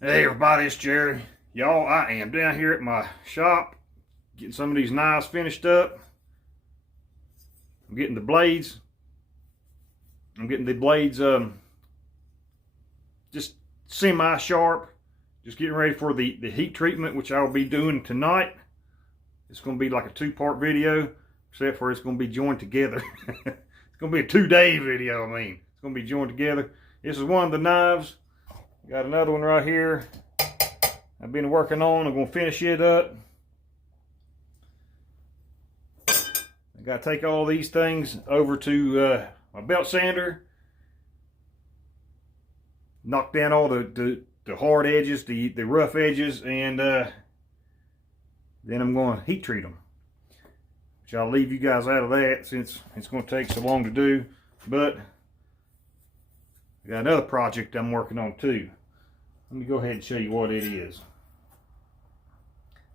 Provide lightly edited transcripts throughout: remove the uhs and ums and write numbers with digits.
Hey everybody, it's Jerry. Y'all, I am down here at my shop getting some of these knives finished up. I'm getting the blades. Just semi-sharp. Just getting ready for the heat treatment, which I'll be doing tonight. It's going to be like a two-part video, except for it's going to be joined together. It's going to be a 2-day video, It's going to be joined together. This is one of the knives. Got another one right here I've been working on. I'm going to finish it up. I got to take all these things over to my belt sander. Knock down all the hard edges, the rough edges, and then I'm going to heat treat them. Which I'll leave you guys out of that since it's going to take so long to do. But I got another project I'm working on too. Let me go ahead and show you what it is.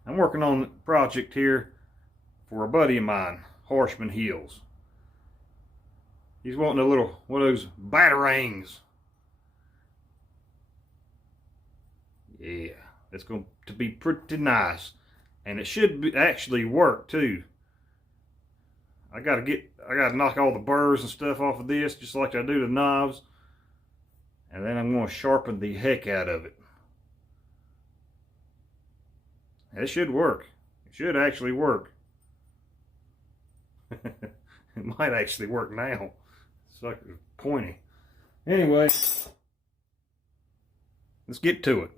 I'm working on a project here for a buddy of mine, Horseman Hills. He's wanting a little one of those batarangs. Yeah, it's going to be pretty nice, and it should actually work too. I gotta knock all the burrs and stuff off of this, just like I do the knives. And then I'm going to sharpen the heck out of it. It should work. It should actually work. It might actually work now. It's like pointy. Anyway, let's get to it.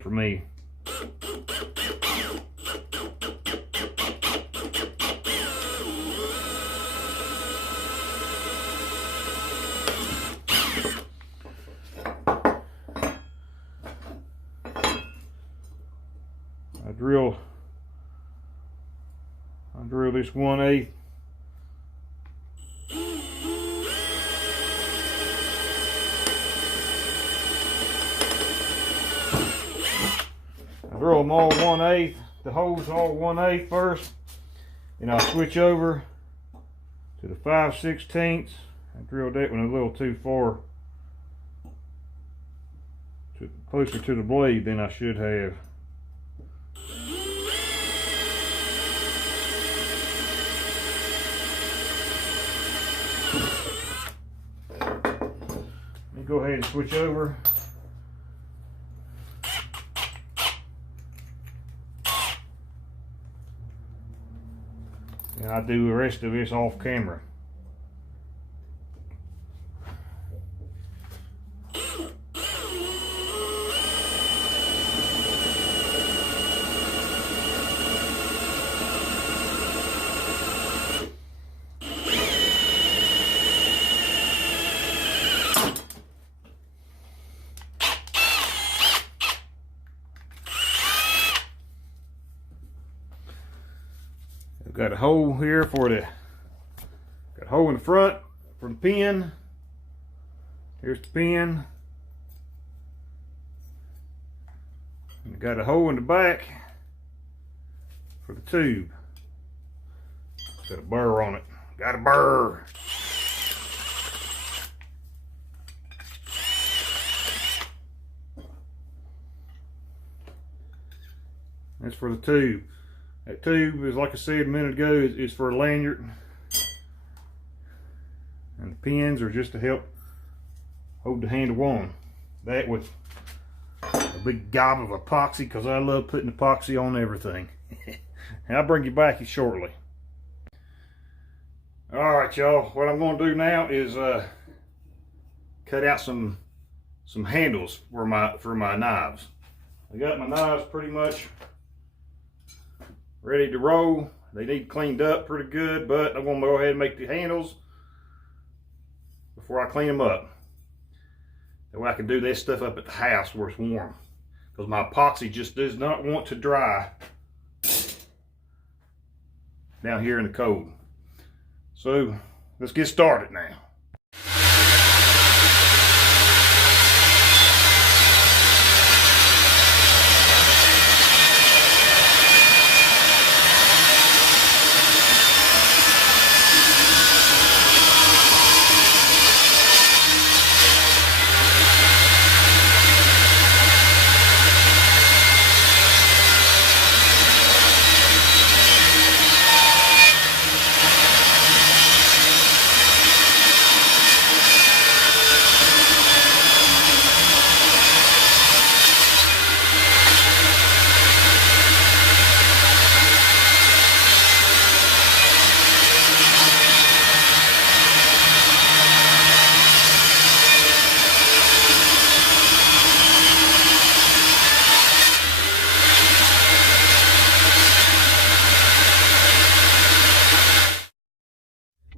For me. I drill this 1/8. Drill them all 1/8, the holes all 1/8 first. Then I'll switch over to the 5/16. I drilled that one a little too far, closer to the blade than I should have. Let me go ahead and switch over. And I'll do the rest of this off camera. I've got a hole here for the, got a hole in the front for the pin. Here's the pin. And got a hole in the back for the tube. Got a burr on it. Got a burr. That's for the tube. That tube is, like I said a minute ago, is for a lanyard. And the pins are just to help hold the handle on. That with a big gob of epoxy, because I love putting epoxy on everything. And I'll bring you back shortly. Alright y'all, what I'm going to do now is cut out some handles for my knives. I got my knives pretty much ready to roll. They need cleaned up pretty good, but I'm going to go ahead and make the handles before I clean them up. That way I can do this stuff up at the house where it's warm, because my epoxy just does not want to dry down here in the cold. So let's get started now.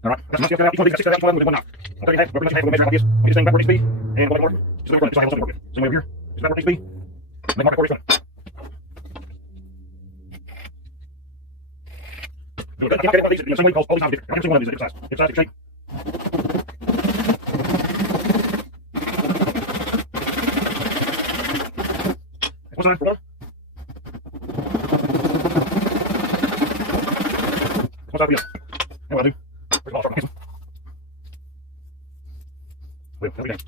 Alright, that's enough. Each one of these got 6 to 8 with one knife. I'll take it half, we're going to measure out like this. Get this thing back where it needs to be, and go back more. Just a little bit, just a little bit. Same way over here. Just back where it needs to be. Make mark it for each one. I can't get one of these the same way because all these knives are different. I can see one of these at different size. Different size, different shape. One side for one. One side for the other. Now what I do, first of all, I'll start my pencil. Well, that'll be done.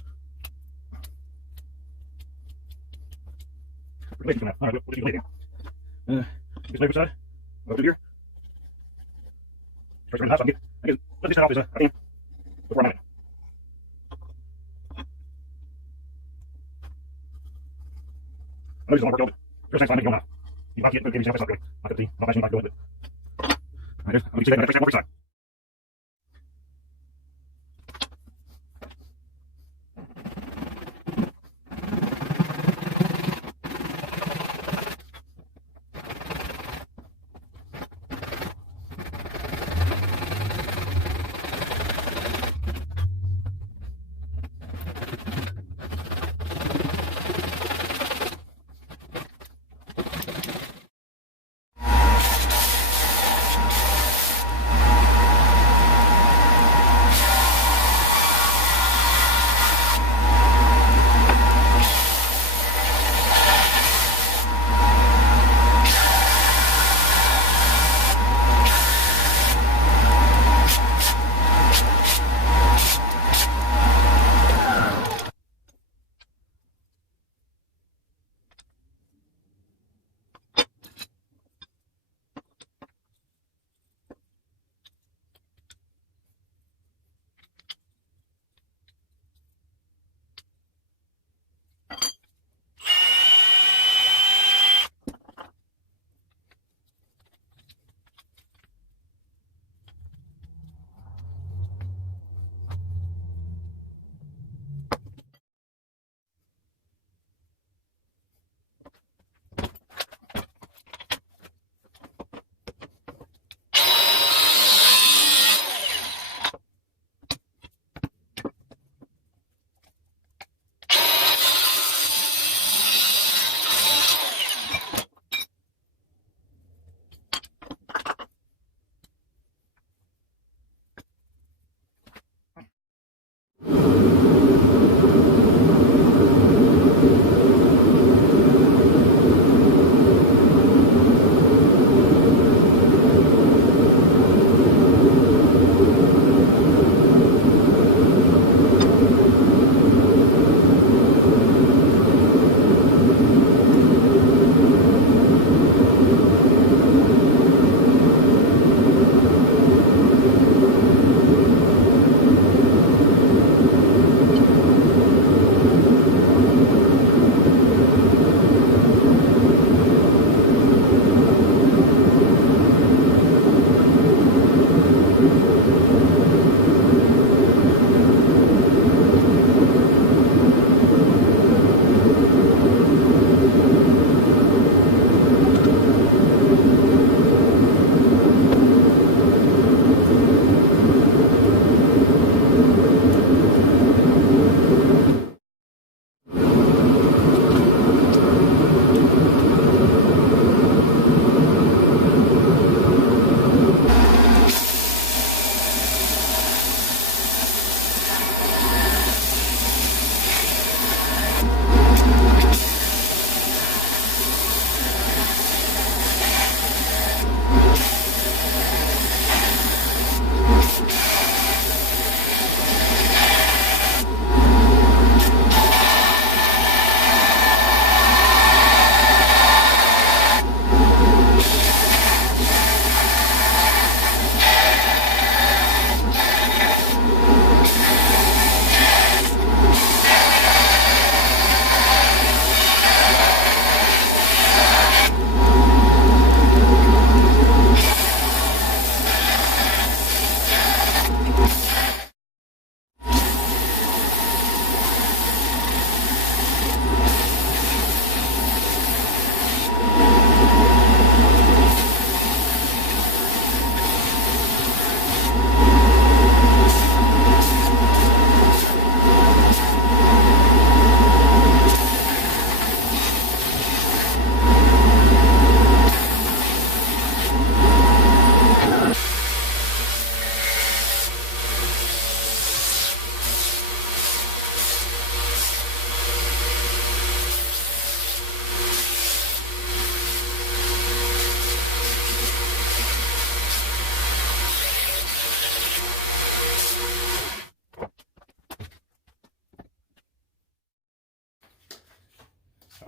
Pretty late now. Alright, we'll just lay it down. This paper side, over here. Start to the house, I can let this off as I can before I'm at it. I know this is a long work, but first thing's fine, make it go now. You might get maybe something else, not good tea, not nice, you might go with it. Alright, I'll see that next time over side.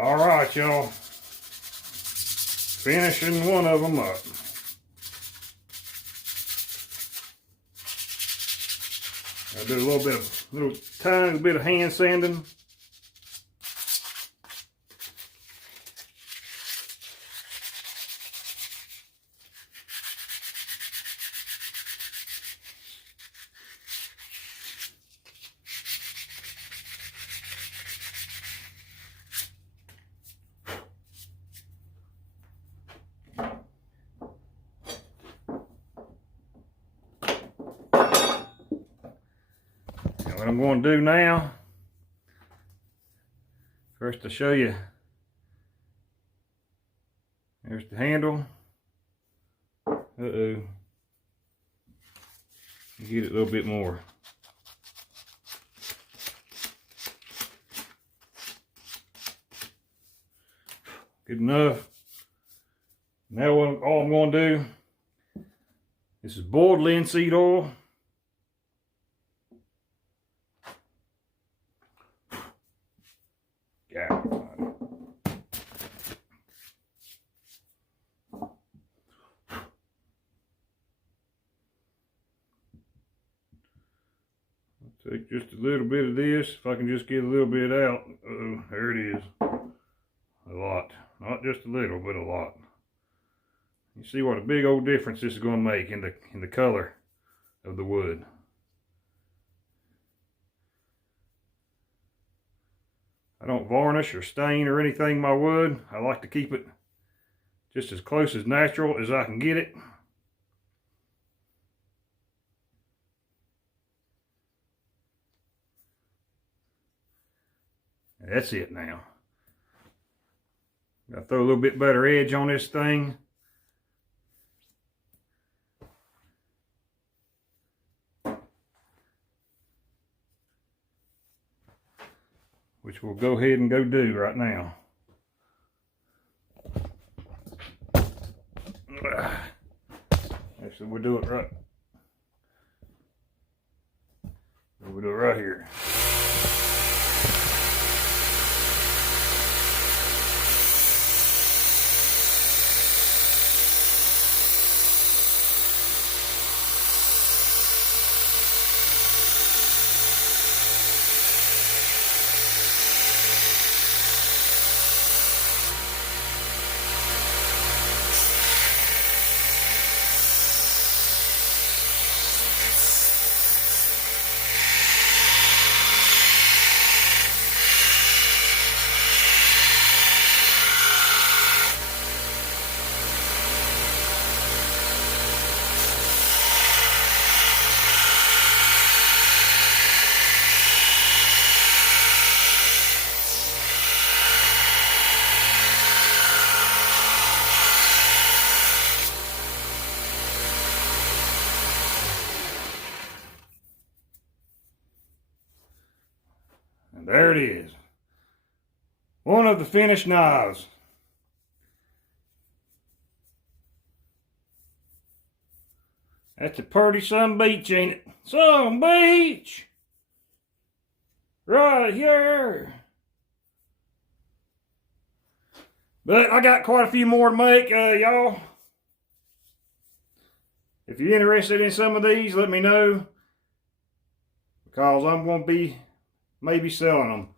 All right, y'all. Finishing one of them up. I do a little tiny bit of hand sanding. What I'm going to do now, first to show you, there's the handle. Uh-oh. Get it a little bit more. Good enough. Now all I'm going to do, this is boiled linseed oil. Take just a little bit of this, if I can just get a little bit out. Uh-oh, there it is. A lot. Not just a little, but a lot. You see what a big old difference this is going to make in the color of the wood. I don't varnish or stain or anything my wood. I like to keep it just as close as natural as I can get it. That's it now. Got to throw a little bit better edge on this thing. Which we'll go ahead and go do right now. Actually, we'll do it right. We'll do it right here. There it is. One of the finished knives. That's a pretty some beach, ain't it? Some beach! Right here. But I got quite a few more to make, y'all. If you're interested in some of these, let me know. Because I'm going to be maybe selling them.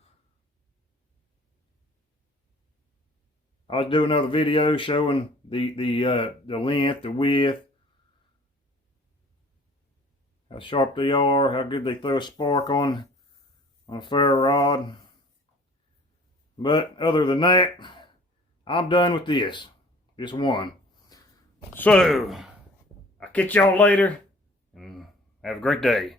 I'll do another video showing the length, the width, how sharp they are, how good they throw a spark on a ferro rod. But other than that, I'm done with this one. So I'll catch y'all later, and have a great day.